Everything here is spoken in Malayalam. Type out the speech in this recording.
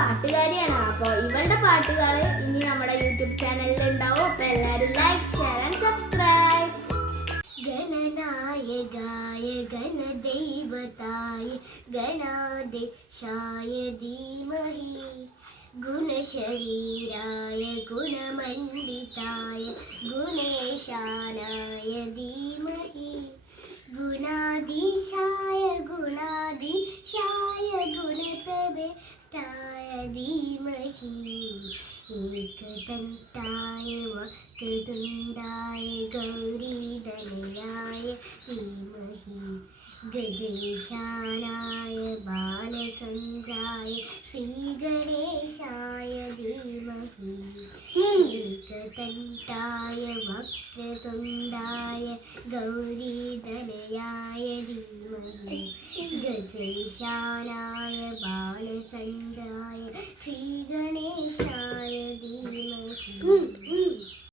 പാട്ടുകാരിയാണ്. അപ്പോൾ ഇവളുടെ പാട്ടുകൾ ഇനി നമ്മുടെ യൂട്യൂബ് ചാനലിൽ ഉണ്ടാവും. അപ്പോൾ എല്ലാവരും ലൈക്ക്, ഷെയർ ആൻഡ് സബ്സ്ക്രൈബ്. ഗണനായകായ ഗണദൈവതായ ഗണാദേശായ ധീമഹി ഗുണശരീരായ ഗുണമണ്ഡിതായ ഗുണേശാനായ ധീമഹി ഗുണാധീശായ ഗുണാധീശായ ഗുണപ്രഭേഷ്ടായ ധീമഹി ഏകദന്തായ വക്രതുണ്ടായ ഗൗരീധനയായ ധീമഹി ഗജേശാനായ ബാലചന്ദ്രായ ശ്രീഗണേശായ ധീമഹി ഏകദന്തായ വക്രതുണ്ടായ ഗൗരീധനയായ ധീമഹി ഗജേശാനായ ബാലചന്ദ്രായ ശ്രീഗണേശായ